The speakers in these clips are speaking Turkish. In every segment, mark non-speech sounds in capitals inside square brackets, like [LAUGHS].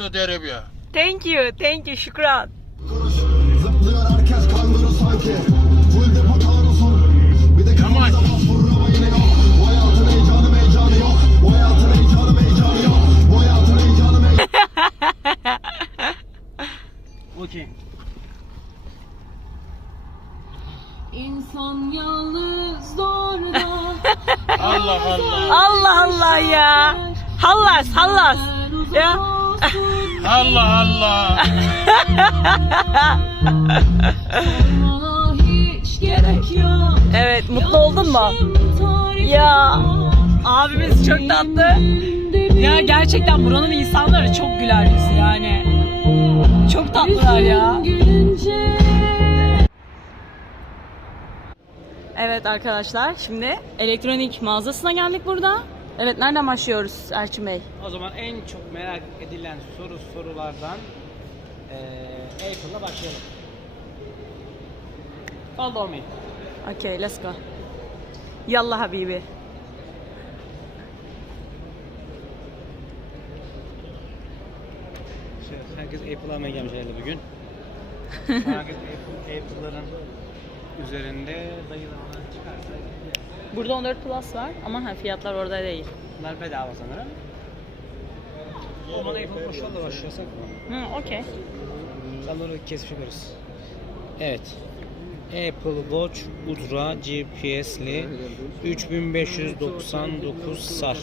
derim ya. Thank you, thank you, şükran. Zıplıyor herkes kanguru sanki Full depo taarruzum Bir de Yamaç. kafamda bas vurur ama yine yok Bu hayatın heyecanı heyecanı yok Bu hayatın heyecanı heyecanı yok Bu hayatın heyecanı heyecanı Okey. İnsan yalnız zorda [LAUGHS] Allah Allah. Allah Allah ya. Hallas, hallas. Ya. Allah Allah. Evet, mutlu oldun mu? Ya. Abimiz çok tatlı. Ya gerçekten buranın insanları çok güler yüzlü yani. Çok tatlılar ya. Evet arkadaşlar şimdi elektronik mağazasına geldik burada. Evet nereden başlıyoruz Erçin Bey? O zaman en çok merak edilen soru sorulardan eee Apple'la başlayalım. Follow me. Okay let's go. Yallah habibi. Şey, herkes Apple almaya gelmiş herhalde bugün. [LAUGHS] herkes Apple, Apple'ların üzerinde dayılamadan çıkarsa Burada 14 Plus var ama ha, fiyatlar orada değil. bunlar bedava sanırım. O zaman Apple boşlarla başlıyorsak Hı, okey. Sanırım kesip yaparız. Evet. Apple Watch Ultra GPS'li 3599 sar.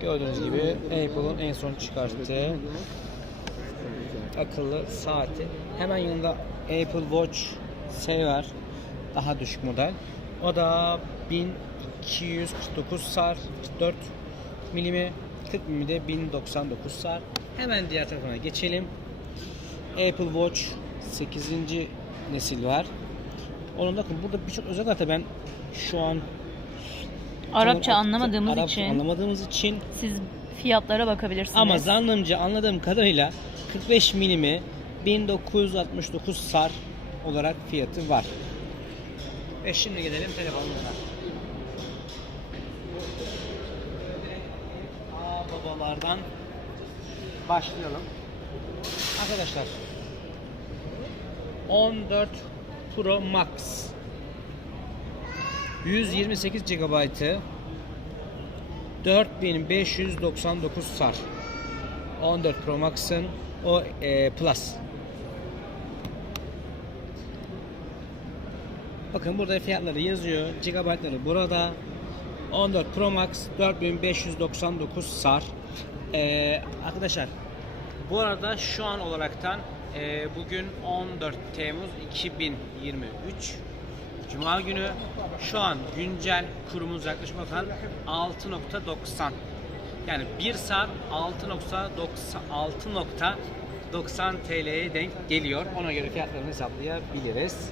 Gördüğünüz gibi Apple'ın en son çıkarttığı akıllı saati. Hemen yanında Apple Watch S var. Daha düşük model. O da 1249 sar 44 milimi 40 milimi de 1099 sar. Hemen diğer tarafına geçelim. Apple Watch 8. nesil var. Onun da burada birçok özel data ben şu an Arapça tam- anlamadığımız Arapça için anlamadığımız için siz fiyatlara bakabilirsiniz. ama zannımca anladığım kadarıyla 45 milimi 1969 sar olarak fiyatı var. Ve şimdi gelelim telefonumuza. Babalardan başlayalım. Arkadaşlar 14 Pro Max 128 GB'ı 4599 sar. 14 Pro Max'ın o e, Plus. Bakın burada fiyatları yazıyor. Gigabaytları burada. 14 Pro Max 4599 sar. E, arkadaşlar bu arada şu an olaraktan e, bugün 14 Temmuz 2023 Cuma günü şu an güncel kurumuz yaklaşık olarak 6.90 yani 1 saat 6.90 6.90 TL'ye denk geliyor. Ona göre fiyatlarını hesaplayabiliriz.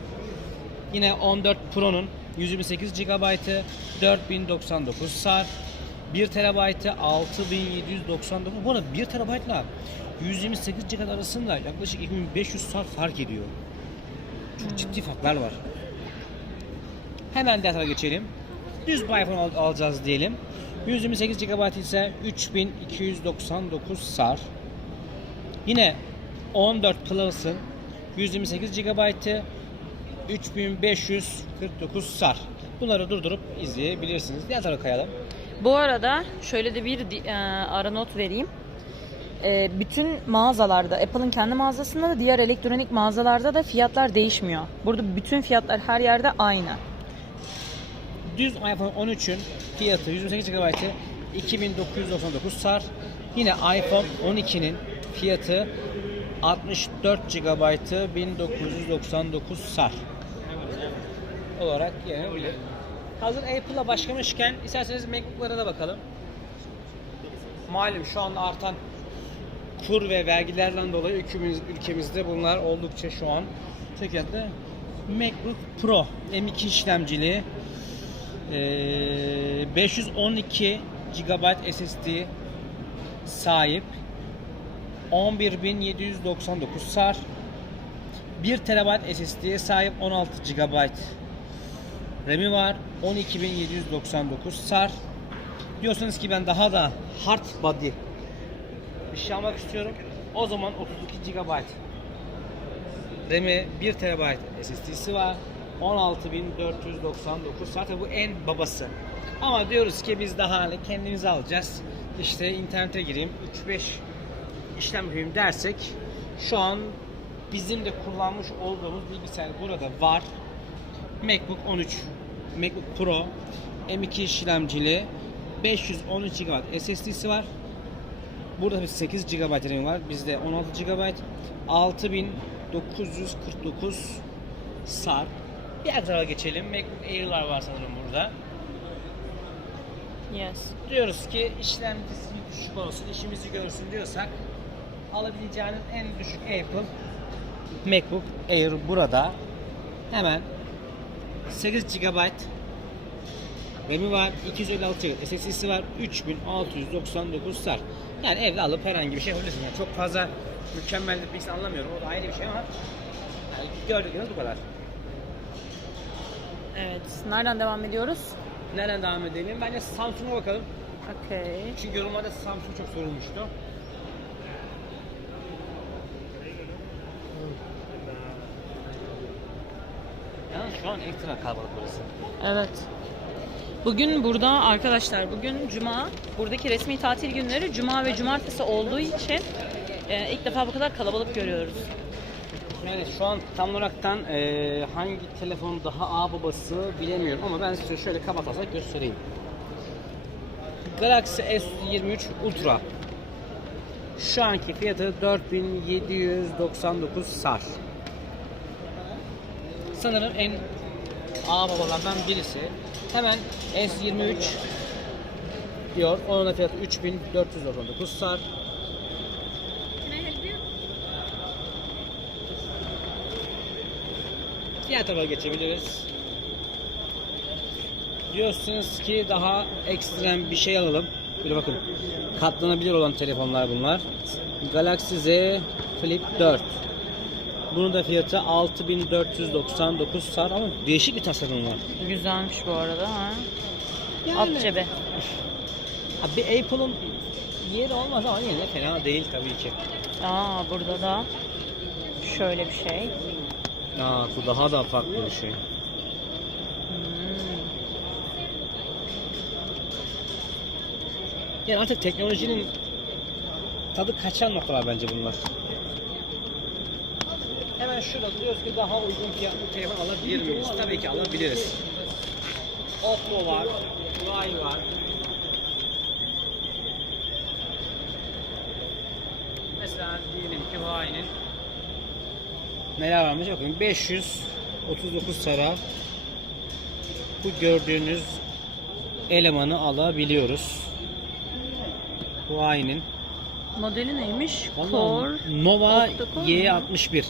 Yine 14 Pro'nun 128 GB'ı 4099 sar. 1 TB'ı 6799. Bu arada 1 TB ile 128 GB arasında yaklaşık 2500 saat fark ediyor. Çok ciddi farklar var. Hemen tarafa geçelim. Düz bir iPhone al- alacağız diyelim. 128 GB ise 3299 sar. Yine 14 Plus'ın 128 GB'ı 3549 sar. Bunları durdurup izleyebilirsiniz. Diğer tarafa kayalım. Bu arada şöyle de bir e, ara not vereyim. E, bütün mağazalarda, Apple'ın kendi mağazasında da diğer elektronik mağazalarda da fiyatlar değişmiyor. Burada bütün fiyatlar her yerde aynı. Düz iPhone 13'ün fiyatı 128 GB'ı 2999 sar. Yine iPhone 12'nin fiyatı 64 GB'ı 1999 sar. Olarak yine öyle. Hazır Apple'la başlamışken isterseniz MacBook'lara da bakalım. Malum şu anda artan kur ve vergilerden dolayı ülkemiz, ülkemizde bunlar oldukça şu an Türkiye'de MacBook Pro M2 işlemcili 512 GB SSD sahip 11799 sar 1 TB SSD'ye sahip 16 GB RAM'i var 12799 sar Diyorsanız ki ben daha da hard body bir şey almak istiyorum. O zaman 32 GB RAM'i 1 TB SSD'si var. 16499 zaten bu en babası. Ama diyoruz ki biz daha hani kendimizi alacağız. İşte internete gireyim 3-5 işlem yapayım dersek şu an bizim de kullanmış olduğumuz bilgisayar burada var. MacBook 13, MacBook Pro, M2 işlemcili, 513 GB SSD'si var. Burada bir 8 GB RAM var. Bizde 16 GB. 6949 SAR. Diğer tarafa geçelim. MacBook Air'lar var sanırım burada. Yes. Diyoruz ki işlemcisi düşük olsun, işimizi görsün diyorsak alabileceğiniz en düşük Apple MacBook Air burada. Hemen 8 GB RAM'i var, 256 GB SSD'si var, 3699 SAR. Yani evde alıp herhangi bir şey yapabilirsin. Yani çok fazla mükemmel bir bilgisayar anlamıyorum. O da ayrı bir şey ama yani gördüğünüz bu kadar. Evet. Nereden devam ediyoruz? Nereden devam edelim? Bence Samsung'a bakalım. Okey. Çünkü yorumlarda Samsung çok sorulmuştu. Yalnız şu an ekstra kalabalık burası. Evet. Bugün burada arkadaşlar bugün cuma. Buradaki resmi tatil günleri cuma ve cumartesi olduğu için e, ilk defa bu kadar kalabalık görüyoruz. Yani şu an tam olaraktan eee, hangi telefon daha ağ babası bilemiyorum ama ben size şöyle kaba taslak göstereyim. Galaxy S23 Ultra. Şu anki fiyatı 4799 SAR. Sanırım en ağ babalardan birisi. Hemen S23 diyor. Onun da fiyatı 3499 SAR. Diğer tarafa geçebiliriz. Diyorsunuz ki daha ekstrem bir şey alalım. Böyle bakın. Katlanabilir olan telefonlar bunlar. Galaxy Z Flip 4. Bunun da fiyatı 6499 sar ama değişik bir tasarım var. Güzelmiş bu arada ha. At cebe. Ha, bir Apple'ın yeri olmaz ama yine de fena değil tabii ki. Aa burada da şöyle bir şey. Aa, bu daha da farklı bir şey. Yani artık teknolojinin tadı kaçan noktalar bence bunlar. Hemen şurada diyoruz ki daha uygun fiyatlı telefon alabilir miyiz? Tabii ki alabiliriz. Oppo var, Huawei var. Mesela diyelim ki Huawei'nin neler varmış bakın 539 sara bu gördüğünüz elemanı alabiliyoruz. Huawei'nin Modeli neymiş? Vallahi Core. Nova Octa-core Y61. Hmm.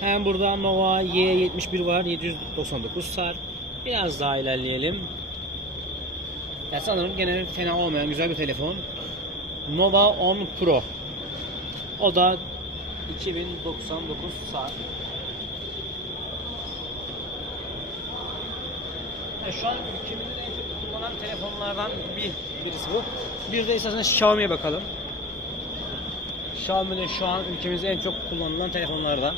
Hem burada Nova Y71 var 799 sar. Biraz daha ilerleyelim. Ya sanırım gene fena olmayan güzel bir telefon. Nova 10 Pro. O da 2099 sar. Ya şu an ülkemizde en çok kullanılan telefonlardan bir birisi bu. Bir de isterseniz Xiaomi'ye bakalım. Xiaomi de şu an ülkemizde en çok kullanılan telefonlardan.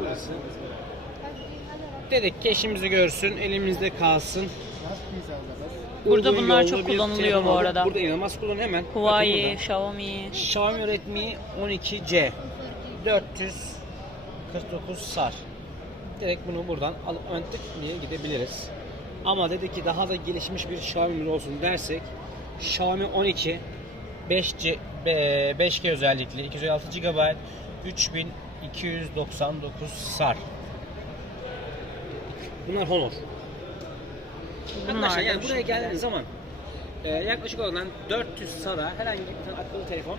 Burası. Dedik ki eşimizi görsün, elimizde kalsın. Burada Uygun bunlar yollu çok bir kullanılıyor telefon bu aldık. arada. Burada inanılmaz kullanılıyor hemen. Bakın Huawei, burada. Xiaomi. Xiaomi Redmi 12C 449 sar. Direkt bunu buradan alıp hemen tık diye gidebiliriz. Ama dedi ki daha da gelişmiş bir Xiaomi olsun dersek Xiaomi 12 5C, be- 5G özellikli 256 GB 3299 sar. Bunlar Honor. Arkadaşlar yani bu buraya geldiğiniz zaman e, yaklaşık olarak 400 sana herhangi bir akıllı telefon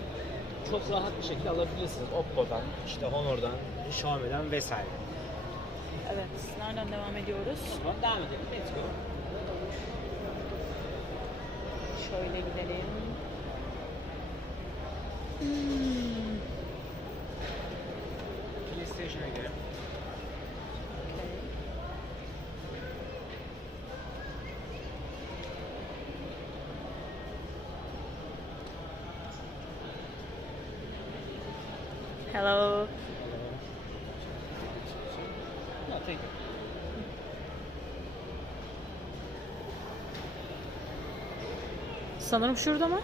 çok rahat bir şekilde alabilirsiniz. Oppo'dan, işte Honor'dan, Xiaomi'den vesaire. Evet. Nereden devam ediyoruz? O zaman devam edelim. Let's go. Şöyle gidelim. Hmm. PlayStation'a göre. Hello. No, thank you. Sanırım şurada mı?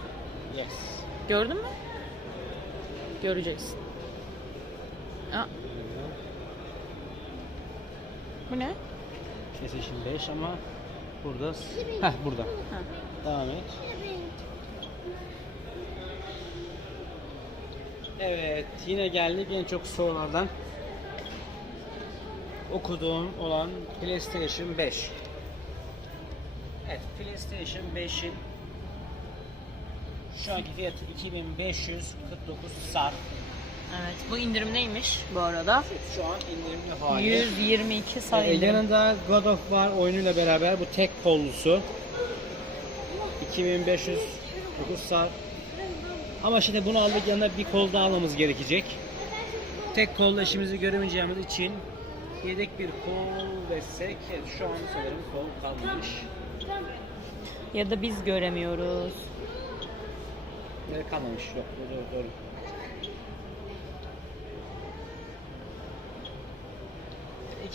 Yes. Gördün mü? Göreceksin. Aa, bu ne? PlayStation 5 ama burada. Heh burada. Ha. Devam et. Evet, yine geldik en çok sorulardan okuduğum olan PlayStation 5. Evet, PlayStation 5'in şu anki fiyatı 2549 sar. Evet, bu indirimdeymiş bu arada. Şu an indirimli hali. 122 Ee, sayı indirim. yanında God of War oyunuyla beraber bu tek kollusu 2509 sar. Ama şimdi bunu aldık yanında bir kol daha almamız gerekecek. Tek kolla işimizi göremeyeceğimiz için yedek bir kol desek evet, şu an sanırım kol kalmamış. Ya da biz göremiyoruz. Evet, kalmamış yok doğru doğru.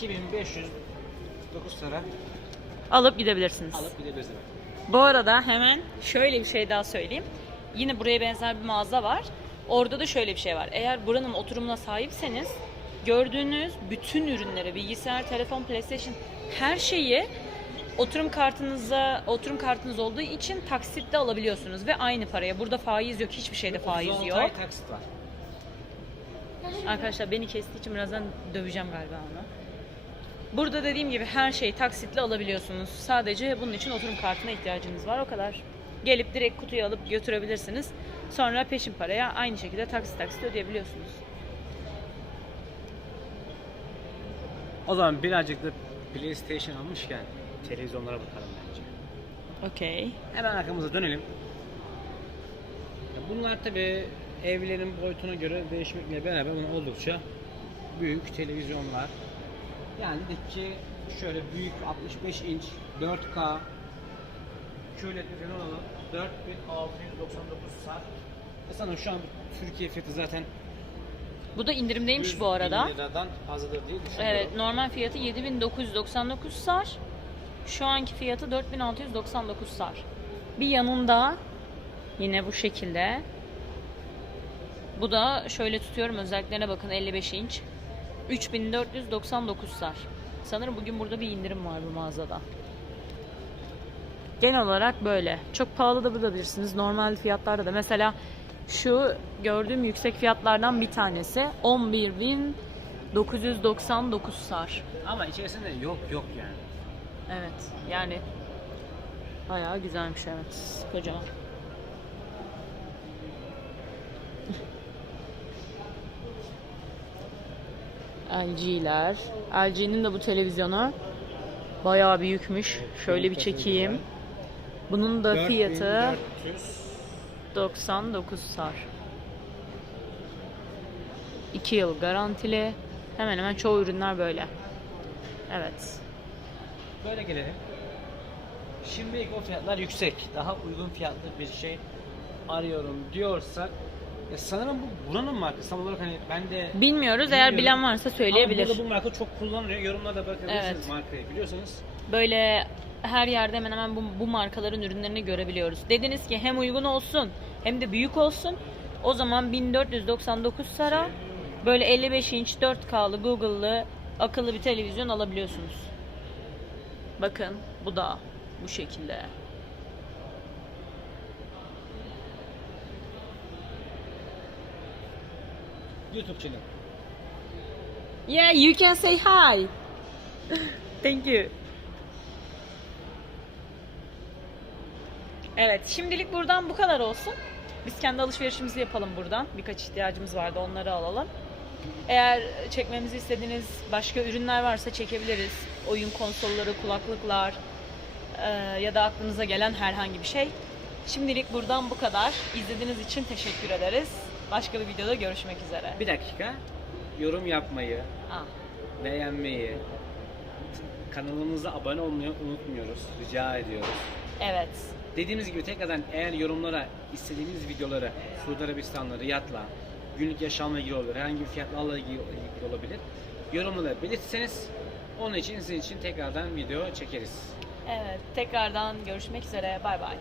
...2509 lira Alıp gidebilirsiniz. alıp gidebiliriz. Bu arada hemen şöyle bir şey daha söyleyeyim. Yine buraya benzer bir mağaza var. Orada da şöyle bir şey var. Eğer buranın oturumuna sahipseniz gördüğünüz bütün ürünleri, bilgisayar, telefon, PlayStation her şeyi oturum kartınıza oturum kartınız olduğu için taksitle alabiliyorsunuz ve aynı paraya. Burada faiz yok, hiçbir şeyde faiz 36 yok. taksit var. Arkadaşlar beni kestiği için birazdan döveceğim galiba onu. Burada dediğim gibi her şeyi taksitle alabiliyorsunuz. Sadece bunun için oturum kartına ihtiyacınız var. O kadar. Gelip direkt kutuyu alıp götürebilirsiniz. Sonra peşin paraya aynı şekilde taksit taksit ödeyebiliyorsunuz. O zaman birazcık da PlayStation almışken televizyonlara bakalım bence. Okey. Hemen arkamıza dönelim. Bunlar tabi evlerin boyutuna göre değişmekle beraber bunlar oldukça büyük televizyonlar. Yani dedik ki şöyle büyük 65 inç 4K Televizyon alalım. 4699 saat. E sanırım şu an Türkiye fiyatı zaten Bu da indirimdeymiş 100 bu arada. liradan fazladır diye düşünüyorum. Evet, normal fiyatı 7999 sar. Şu anki fiyatı 4699 sar. Bir yanında yine bu şekilde. Bu da şöyle tutuyorum özelliklerine bakın 55 inç. 3499 sar. Sanırım bugün burada bir indirim var bu mağazada. Genel olarak böyle. Çok pahalı da bulabilirsiniz. Normal fiyatlarda da. Mesela şu gördüğüm yüksek fiyatlardan bir tanesi 11.999 sar. Ama içerisinde yok yok yani. Evet yani bayağı güzelmiş evet kocaman. [LAUGHS] LG'ler. LG'nin de bu televizyonu bayağı büyükmüş. Şöyle bir çekeyim. Bunun da fiyatı 4400 99 sar. 2 yıl garantili. Hemen hemen çoğu ürünler böyle. Evet. Böyle gelelim. Şimdi o fiyatlar yüksek. Daha uygun fiyatlı bir şey arıyorum diyorsak ya sanırım bu buranın markası tam olarak hani ben de Bilmiyoruz. Eğer Bilmiyorum. bilen varsa söyleyebilir. Ama burada bu marka çok kullanılıyor. Yorumlarda bırakabilirsiniz Evet. markayı biliyorsanız. Böyle her yerde hemen hemen bu, bu markaların ürünlerini görebiliyoruz. Dediniz ki hem uygun olsun hem de büyük olsun. O zaman 1499 sara böyle 55 inç 4K'lı Google'lı akıllı bir televizyon alabiliyorsunuz. Bakın bu da bu şekilde. YouTube channel. Yeah, you can say hi. Thank you. Evet, şimdilik buradan bu kadar olsun. Biz kendi alışverişimizi yapalım buradan. Birkaç ihtiyacımız vardı, onları alalım. Eğer çekmemizi istediğiniz başka ürünler varsa çekebiliriz. Oyun konsolları, kulaklıklar eee, ya da aklınıza gelen herhangi bir şey. Şimdilik buradan bu kadar. İzlediğiniz için teşekkür ederiz. Başka bir videoda görüşmek üzere. Bir dakika. yorum yapmayı, Ah. beğenmeyi, kanalımıza abone olmayı unutmuyoruz. Rica ediyoruz. Evet. Dediğimiz gibi tekrardan eğer yorumlara istediğiniz videoları Suudi Arabistan'la, Riyad'la, günlük yaşamla ilgili olabilir, herhangi bir fiyatlarla ilgili olabilir. Yorumları belirtseniz onun için sizin için tekrardan video çekeriz. Evet. Tekrardan görüşmek üzere. Bay bay.